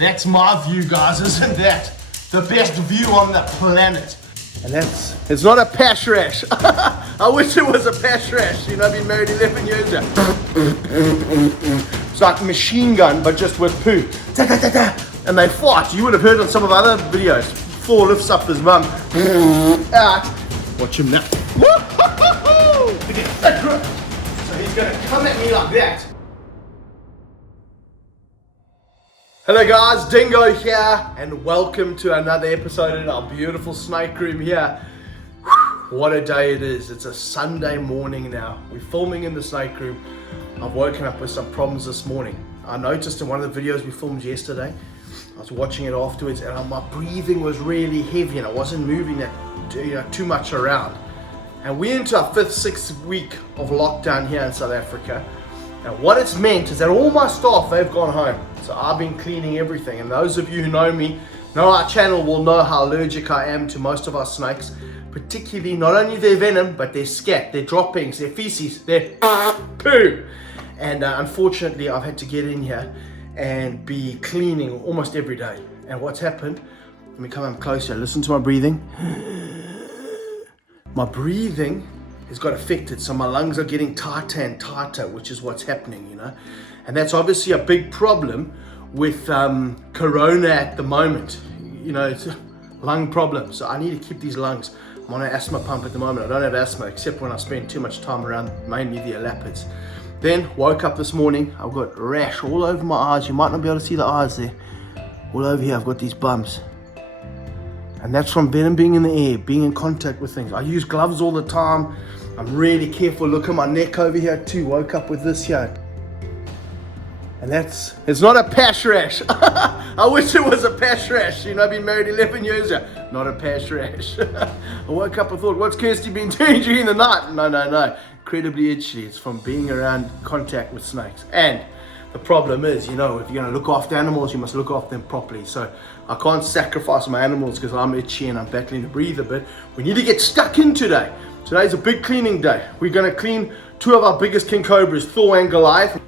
That's my view, guys, isn't that? The best view on the planet. And it's not a pash rash. I wish it was a pash rash. You know, I've been married 11 years now. It's like machine gun, but just with poo. Da, da, da, da. And they fart. You would have heard on some of other videos. Thor lifts up his mum. Out. Watch him now. So he's going to come at me like that. Hello guys, Dingo here, and welcome to another episode in our beautiful snake room here. What a day it is. It's a Sunday morning now. We're filming in the snake room. I've woken up with some problems this morning. I noticed in one of the videos we filmed yesterday, I was watching it afterwards, and my breathing was really heavy and I wasn't moving that too much around. And we're into our 5th, 6th week of lockdown here in South Africa. And what it's meant is that all my staff, they've gone home. So I've been cleaning everything. And those of you who know me, know our channel, will know how allergic I am to most of our snakes. Particularly not only their venom, but their scat, their droppings, their feces, their poo. And unfortunately, I've had to get in here and be cleaning almost every day. And what's happened, let me come up closer, listen to my breathing. My breathing has got affected, so my lungs are getting tighter and tighter, which is what's happening, you know. And that's obviously a big problem with corona at the moment. You know, it's a lung problem, so I need to keep these lungs. I'm on an asthma pump at the moment. I don't have asthma except when I spend too much time around mainly the elapids. Then woke up this morning, I've got rash all over my eyes. You might not be able to see the eyes there. All over here I've got these bumps. And that's from venom being in the air, being in contact with things. I use gloves all the time. I'm really careful. Look at my neck over here too. Woke up with this here. And it's not a pash rash. I wish it was a pash rash. You know, I've been married 11 years now. Not a pash rash. I woke up and thought, what's Kirsty been doing during the night? No. Incredibly itchy. It's from being around contact with snakes. And the problem is, you know, if you're going to look after animals, you must look after them properly. So I can't sacrifice my animals because I'm itchy and I'm battling to breathe a bit. We need to get stuck in today. Today's a big cleaning day. We're going to clean 2 of our biggest King Cobras, Thor and Goliath.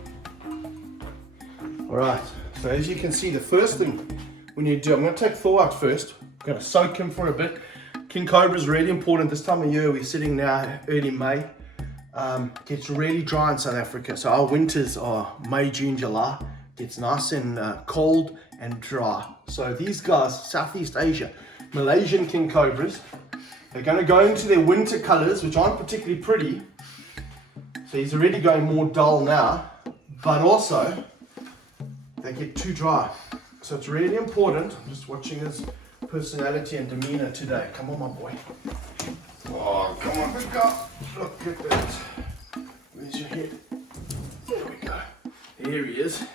Alright, so as you can see, the first thing we need to do, I'm going to take Thor out first. I'm going to soak him for a bit. King Cobra is really important this time of year. We're sitting now early May. It gets really dry in South Africa. So our winters are May, June, July. It gets nice and cold and dry. So these guys, Southeast Asia, Malaysian King Cobras, they're going to go into their winter colors, which aren't particularly pretty. So he's already going more dull now, but also they get too dry. So it's really important. I'm just watching his personality and demeanor today. Come on, my boy. Oh, come on, big guy. Look at that. Where's your head? There we go. There he is.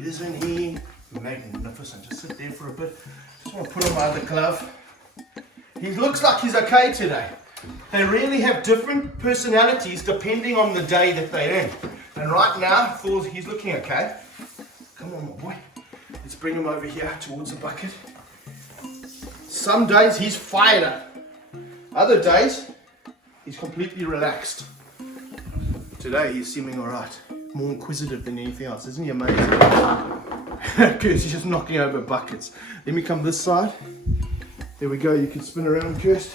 Isn't he magnificent? Just sit there for a bit. Just want to put on my other glove. He looks like he's okay today. They really have different personalities depending on the day that they're in. And right now, he's looking okay. Come on, my boy. Let's bring him over here towards the bucket. Some days he's fired up. Other days, he's completely relaxed. Today, he's seeming alright. More inquisitive than anything else. Isn't he amazing? Because he's just knocking over buckets. Let me come this side. There we go. You can spin around, Kirst.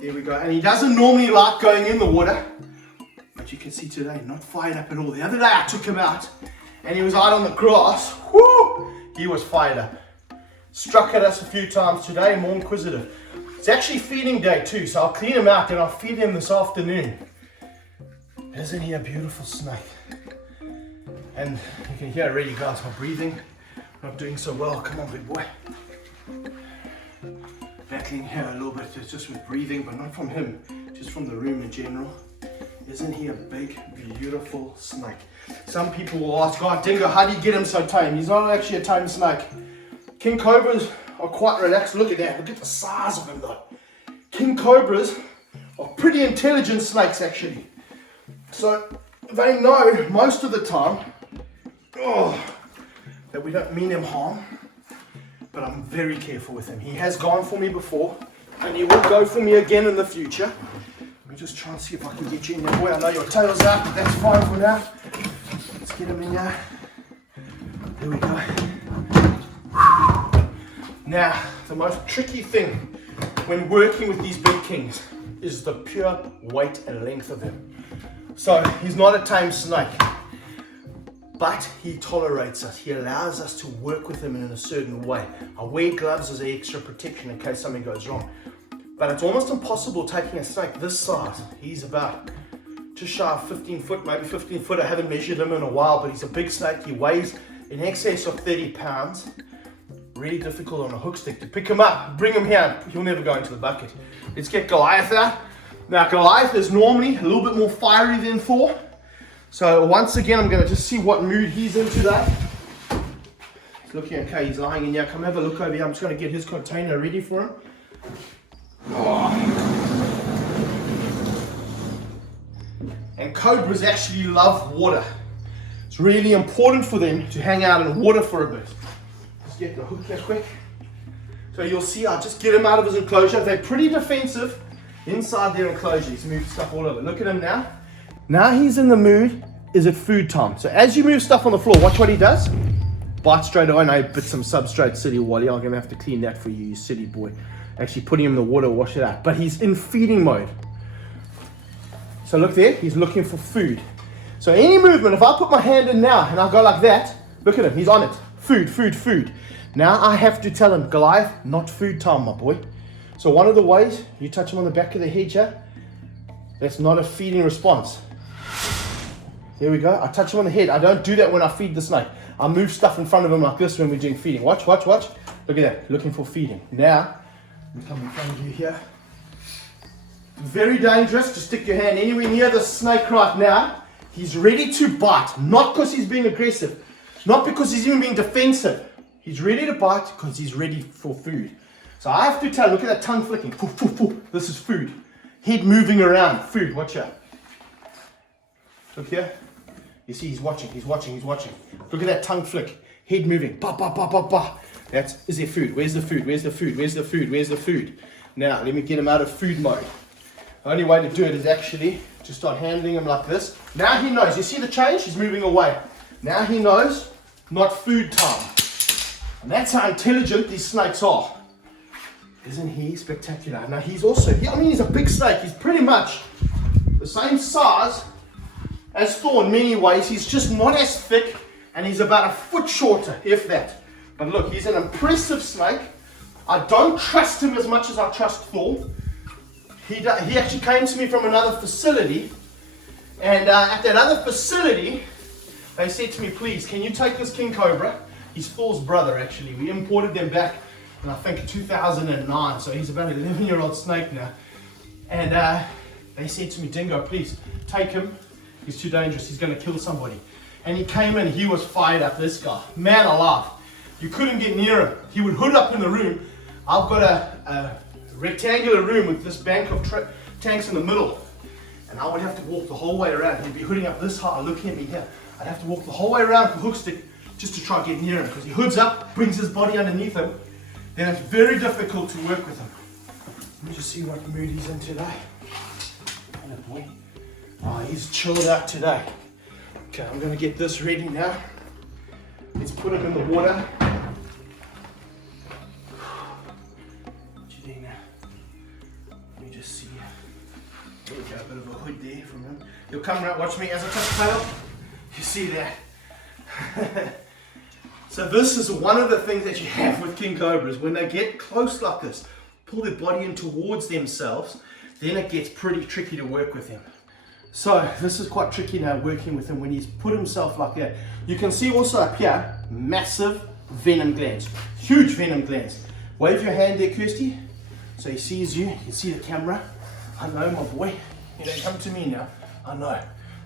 There we go. And he doesn't normally like going in the water. But you can see today, not fired up at all. The other day, I took him out. And he was out on the grass. Woo! He was fired up. Struck at us a few times today. More inquisitive. It's actually feeding day too, so I'll clean him out and I'll feed him this afternoon. Isn't he a beautiful snake? And you can hear already, guys, my breathing not doing so well. Come on, big boy. Battling here a little bit, just with breathing, but not from him, just from the room in general. Isn't he a big, beautiful snake? Some people will ask, oh, Dingo, how do you get him so tame? He's not actually a tame snake. King Cobras are quite relaxed. Look at that. Look at the size of him though. King Cobras are pretty intelligent snakes actually. So they know most of the time that we don't mean him harm. But I'm very careful with him. He has gone for me before and he will go for me again in the future. Let me just try and see if I can get you in there. Boy, I know your tail's out, but that's fine for now. Let's get him in here. There we go. Now, the most tricky thing when working with these big kings is the pure weight and length of him. So he's not a tame snake, but he tolerates us. He allows us to work with him in a certain way. I wear gloves as an extra protection in case something goes wrong. But it's almost impossible taking a snake this size. He's about just shy of 15 foot, maybe 15 foot. I haven't measured him in a while, but he's a big snake. He weighs in excess of 30 pounds. Really difficult on a hook stick to pick him up, bring him here. He'll never go into the bucket. Let's get Goliath out. Now Goliath is normally a little bit more fiery than Thor. So once again, I'm going to just see what mood he's in today. He's looking okay, he's lying in here. Come have a look over here. I'm just going to get his container ready for him. Oh. And cobras actually love water. It's really important for them to hang out in water for a bit. Let's get the hook here quick. So you'll see, I'll just get him out of his enclosure. They're pretty defensive inside their enclosure. He's moved stuff all over. Look at him now. Now he's in the mood, is it food time? So as you move stuff on the floor, watch what he does. Bite straight away. I bit some substrate, City Wally. I'm going to have to clean that for you, you silly boy. Actually putting him in the water, wash it out. But he's in feeding mode. So look there, he's looking for food. So any movement, if I put my hand in now and I go like that, look at him, he's on it. Food, food, food. Now I have to tell him, Goliath, not food time, my boy. So one of the ways, you touch him on the back of the head here, that's not a feeding response. There we go, I touch him on the head. I don't do that when I feed the snake. I move stuff in front of him like this when we're doing feeding. Watch, watch, watch. Look at that, looking for feeding. Now, I'm coming in front of you here. Very dangerous to stick your hand anywhere near the snake right now. He's ready to bite, not because he's being aggressive, not because he's even being defensive. He's ready to bite because he's ready for food. So I have to tell, look at that tongue flicking. Poof, poof, poof. This is food. Head moving around, food, watch out. Look here. You see he's watching, he's watching, he's watching. Look at that tongue flick. Head moving. Ba, ba, ba, ba, ba. That's, is there food? Where's the food? Where's the food? Where's the food? Where's the food? Now, let me get him out of food mode. The only way to do it is actually to start handling him like this. Now he knows. You see the change? He's moving away. Now he knows, not food time. And that's how intelligent these snakes are. Isn't he spectacular? Now he's also, he's a big snake. He's pretty much the same size as Thor in many ways. He's just not as thick, and he's about a foot shorter, if that. But look, he's an impressive snake. I don't trust him as much as I trust Thor. He actually came to me from another facility, and at that other facility, they said to me, please, can you take this King Cobra? He's Thor's brother, actually. We imported them back in, I think, 2009, so he's about an 11-year-old snake now. And they said to me, Dingo, please, take him. He's too dangerous. He's going to kill somebody. And he came in. He was fired up, this guy. Man alive. You couldn't get near him. He would hood up in the room. I've got a rectangular room with this bank of tanks in the middle. And I would have to walk the whole way around. He'd be hooding up this high. Look at me here. I'd have to walk the whole way around with a hook stick just to try and get near him. Because he hoods up, brings his body underneath him. Then it's very difficult to work with him. Let me just see what mood he's in today. Oh, he's chilled out today. Okay, I'm going to get this ready now. Let's put him in the water. What you doing now? Let me just see. There we go, a bit of a hood there from him. He'll come around, watch me as I touch tail. You see that? So this is one of the things that you have with King Cobras. When they get close like this, pull their body in towards themselves, then it gets pretty tricky to work with him. So this is quite tricky now working with him when he's put himself like that. You can see also up here, massive venom glands, huge venom glands. Wave your hand there, Kirsty, so he sees you. You can see the camera. I know, my boy. You don't come to me now. I know.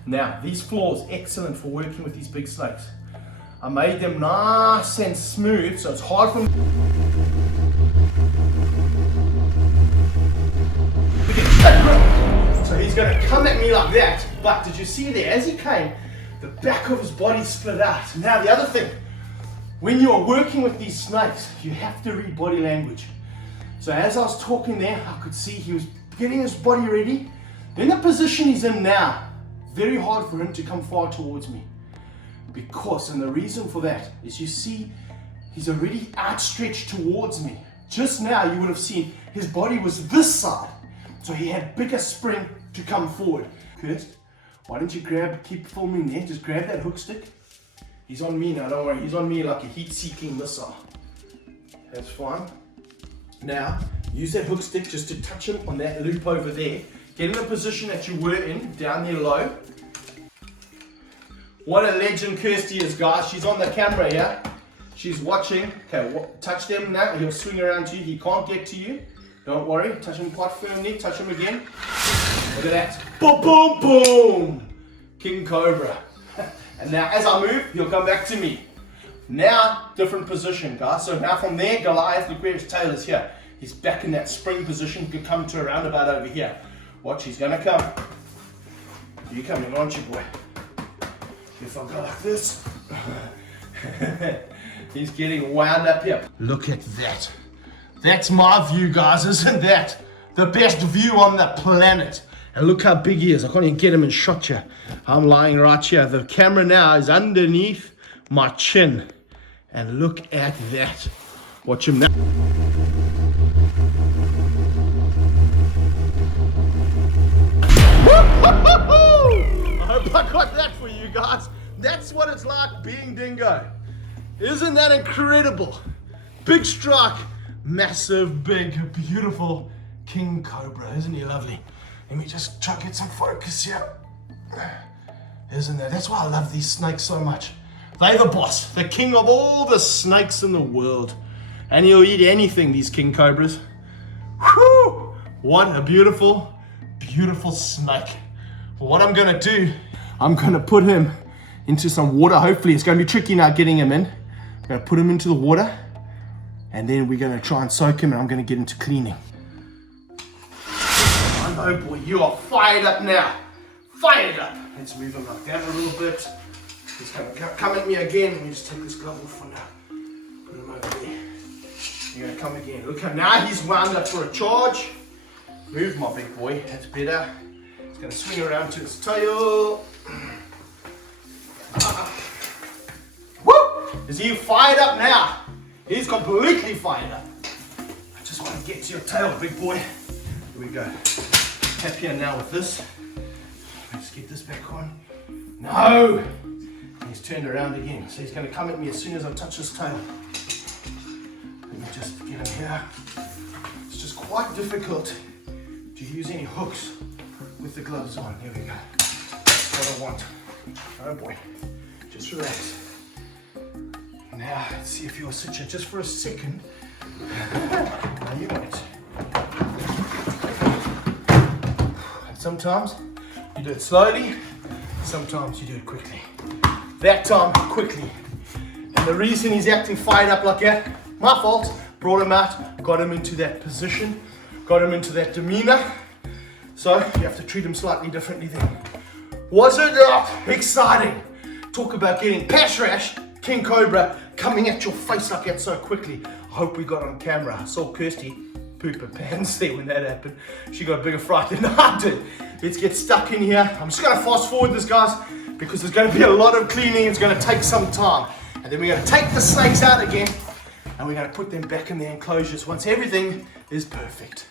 Now, these floors, excellent for working with these big snakes. I made them nice and smooth, so it's hard for them. So he's going to come at me like that, but did you see there, as he came, the back of his body split out. Now the other thing, when you are working with these snakes, you have to read body language. So as I was talking there, I could see he was getting his body ready. In the position he's in now, very hard for him to come far towards me. Because, and the reason for that is, you see, he's already outstretched towards me. Just now you would have seen his body was this side, so he had bigger spring to come forward. Kirst, why don't you keep filming there, just grab that hook stick. He's on me now, don't worry, he's on me like a heat-seeking missile. That's fine. Now, use that hook stick just to touch him on that loop over there. Get in the position that you were in, down there low. What a legend Kirsty is, guys. She's on the camera here. She's watching. Okay, touch them now. He'll swing around to you. He can't get to you. Don't worry. Touch him quite firmly. Touch him again. Look at that. Boom, boom, boom. King Cobra. And now as I move, he'll come back to me. Now, different position, guys. So now from there, Goliath, look where his tail is here. He's back in that spring position. He could come to a roundabout over here. Watch, he's going to come. You're coming, aren't you, boy? If I go like this, he's getting wound up here. Look at that. That's my view, guys, isn't that? The best view on the planet. And look how big he is. I can't even get him in shot here. I'm lying right here. The camera now is underneath my chin. And look at that. Watch him now. I hope I got that for you guys. That's what it's like being dingo. Isn't that incredible? Big strike, massive, big, beautiful King Cobra. Isn't he lovely? Let me just try to get some focus here. Isn't that? That's why I love these snakes so much. They're the boss, the king of all the snakes in the world. And he'll eat anything, these King Cobras. Whew! What a beautiful, beautiful snake. What I'm gonna do, I'm gonna put him into some water. Hopefully it's gonna be tricky now getting him in. I'm gonna put him into the water and then we're gonna try and soak him and I'm gonna get into cleaning. I know, boy, you are fired up now. Fired up. Let's move him like that a little bit. He's gonna come at me again. Let me just take this glove off for now. Put him over there. You're gonna come again. Look how now he's wound up for a charge. Move, my big boy, that's better. It's gonna swing around to his tail. Woo! Is he fired up now? He's completely fired up. I just want to get to your tail, big boy. Here we go. Tap here now with this. Let's get this back on. No! He's turned around again. So he's gonna come at me as soon as I touch his tail. Let me just get him here. It's just quite difficult to use any hooks with the gloves on. There we go. That's what I want. Oh boy. Just relax. Now, let's see if you'll sit here just for a second. Now you wait. And sometimes you do it slowly, sometimes you do it quickly. That time, quickly. And the reason he's acting fired up like that, my fault, brought him out, got him into that position, got him into that demeanor. So you have to treat him slightly differently then. Was it not exciting? Talk about getting pash rash, King Cobra coming at your face like that so quickly. I hope we got on camera. I saw Kirsty poop her pants there when that happened. She got a bigger fright than I did. Let's get stuck in here. I'm just gonna fast forward this, guys, because there's gonna be a lot of cleaning. It's gonna take some time. And then we're gonna take the snakes out again and we're gonna put them back in their enclosures once everything is perfect.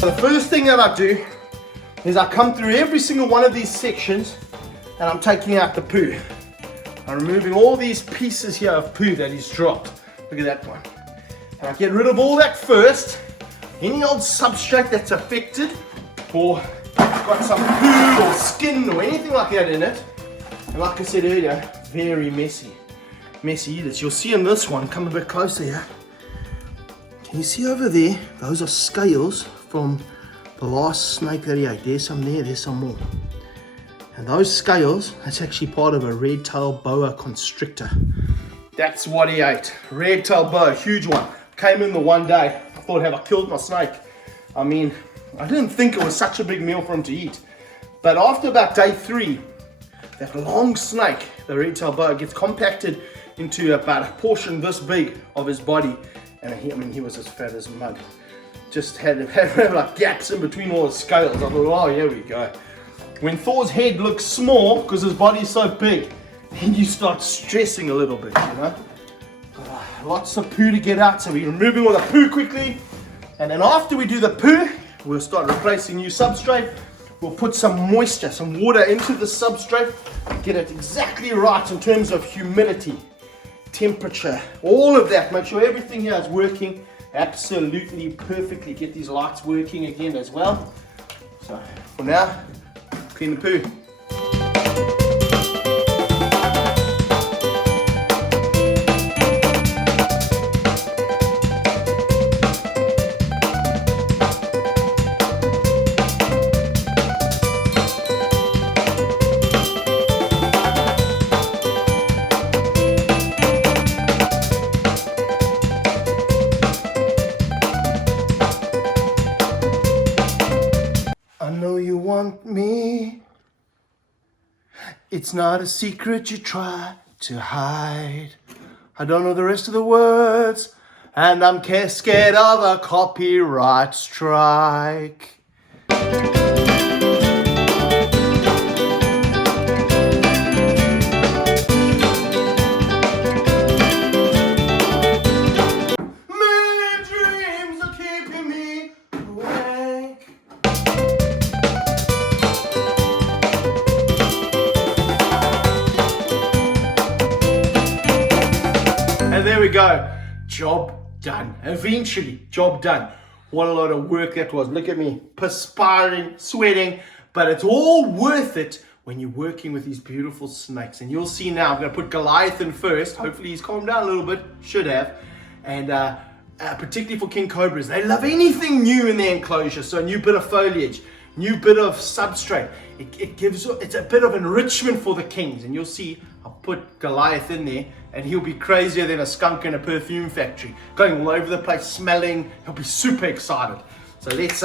So the first thing that I do is I come through every single one of these sections and I'm taking out the poo. I'm removing all these pieces here of poo that he's dropped. Look at that one. And I get rid of all that first. Any old substrate that's affected or got some poo or skin or anything like that in it. And like I said earlier, very messy. Messy eaters. You'll see in this one, come a bit closer here. Can you see over there? Those are scales from the last snake that he ate. There's some there, there's some more. And those scales, that's actually part of a red-tailed boa constrictor. That's what he ate. Red-tailed boa, huge one. Came in the one day. I thought, have I killed my snake? I mean, I didn't think it was such a big meal for him to eat. But after about day 3, that long snake, the red-tailed boa, gets compacted into about a portion this big of his body. And he was as fat as a mug. Just had like gaps in between all the scales. I thought, oh, here we go. when Thor's head looks small because his body's so big, then you start stressing a little bit, you know. Lots of poo to get out, so we're removing all the poo quickly. And then after we do the poo, we'll start replacing new substrate. We'll put some moisture, some water into the substrate, get it exactly right in terms of humidity, temperature, all of that. Make sure everything here is working absolutely perfectly. Get these lights working again as well. So for now, clean the poo. I know you want me. It's not a secret you try to hide. I don't know the rest of the words, and I'm scared of a copyright strike. Many dreams are keeping me awake. And there we go. Job done. Eventually, job done. What a lot of work that was. Look at me, perspiring, sweating, but it's all worth it when you're working with these beautiful snakes. And you'll see now, I'm going to put Goliath in first. Hopefully he's calmed down a little bit. Should have. And particularly for King Cobras, they love anything new in their enclosure. So a new bit of foliage, new bit of substrate. It's a bit of enrichment for the kings. And you'll see, I'll put Goliath in there, and he'll be crazier than a skunk in a perfume factory, going all over the place, smelling. He'll be super excited. So let's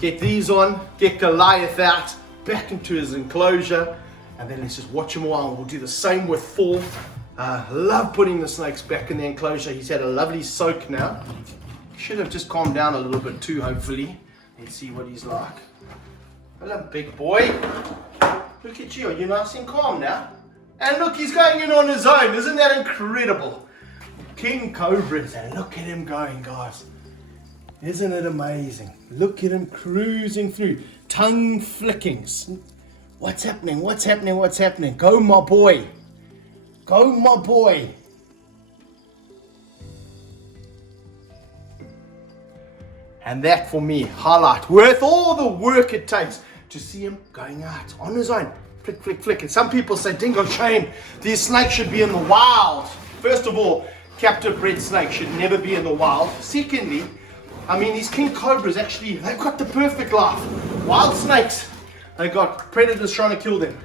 get these on, get Goliath out, back into his enclosure, and then let's just watch him a while. We'll do the same with Thor. Love putting the snakes back in the enclosure. He's had a lovely soak now. He should have just calmed down a little bit too, hopefully. Let's see what he's like. Hello, big boy. Look at you. Are you nice and calm now? And look, he's going in on his own. Isn't that incredible? King Cobras, and look at him going, guys. Isn't it amazing? Look at him cruising through. Tongue flicking. What's happening? What's happening? What's happening? Go, my boy. Go, my boy. And that, for me, highlight. Worth all the work it takes to see him going out on his own. Flick, flick, flick. And some people say, Dingo, shame, these snakes should be in the wild. First of all, captive bred snakes should never be in the wild. Secondly, I mean, these King Cobras actually, they've got the perfect life. Wild snakes, they got predators trying to kill them.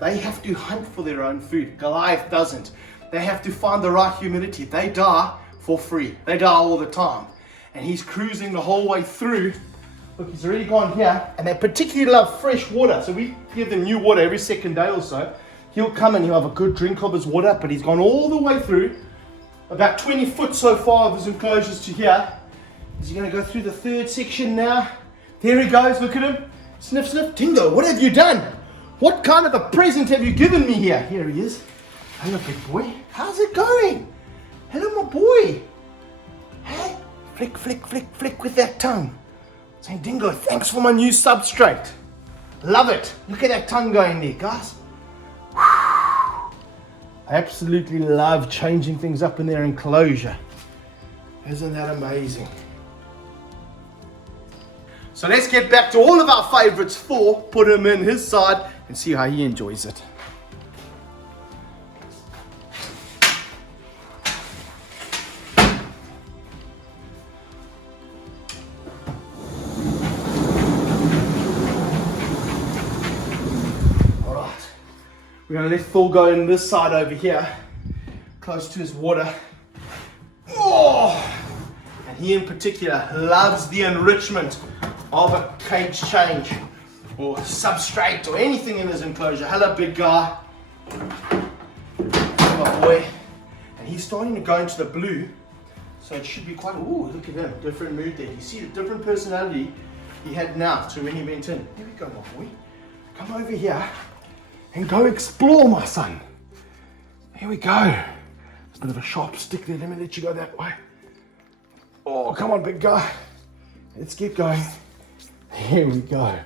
They have to hunt for their own food. Goliath doesn't. They have to find the right humidity. They die for free. They die all the time. And he's cruising the whole way through. Look, he's already gone here, and they particularly love fresh water. So we give them new water every second day or so. He'll come and he'll have a good drink of his water, but he's gone all the way through, about 20 foot so far of his enclosures to here. Is he going to go through the third section now? There he goes, look at him. Sniff, sniff. Dingo, what have you done? What kind of a present have you given me here? Here he is. Hello, big boy. How's it going? Hello, my boy. Hey, flick, flick, flick, flick with that tongue. Saying, Dingo, thanks for my new substrate. Love it. Look at that tongue going there, guys. I absolutely love changing things up in their enclosure. Isn't that amazing? So let's get back to all of our favorites. Thor, put him in his side and see how he enjoys it. We're going to let Thor go in this side over here, close to his water. Oh! And he in particular loves the enrichment of a cage change or substrate or anything in his enclosure. Hello, big guy. My boy. And he's starting to go into the blue, so it should be quite, ooh, look at him, different mood there. You see the different personality he had now to when he went in. Here we go, my boy. come over here and go explore, my son. Here we go. There's a bit of a sharp stick there. Let me let you go that way. Oh, come on, big guy. Let's get going. Here we go.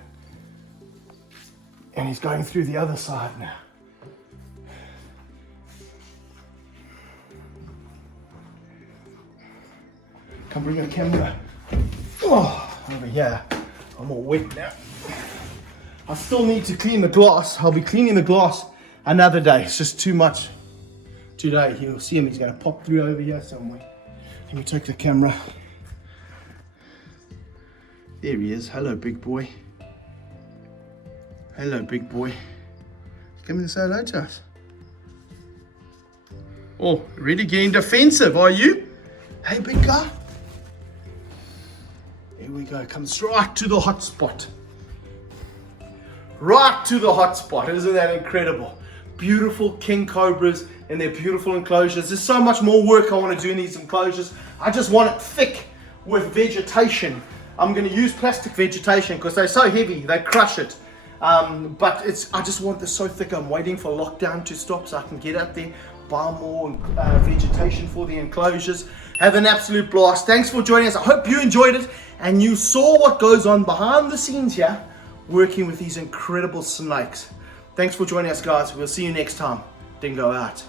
And he's going through the other side now. Come bring the camera. Oh, over here. I'm all wet now. I still need to clean the glass. I'll be cleaning the glass another day. It's just too much today. You'll see him. He's going to pop through over here somewhere. Let me take the camera. There he is. Hello, big boy. Hello, big boy. Come and say hello to us. Oh, really getting defensive, are you? Hey, big guy. Here we go. Comes right to the hot spot. Right to the hot spot. Isn't that incredible? Beautiful king cobras in their beautiful enclosures. There's so much more work I want to do in these enclosures. I just want it thick with vegetation. I'm going to use plastic vegetation because they're so heavy, they crush it. But I just want this so thick. I'm waiting for lockdown to stop so I can get out there, buy more vegetation for the enclosures. Have an absolute blast. Thanks for joining us. I hope you enjoyed it and you saw what goes on behind the scenes here working with these incredible snakes. Thanks for joining us, guys. We'll see you next time. Dingo out.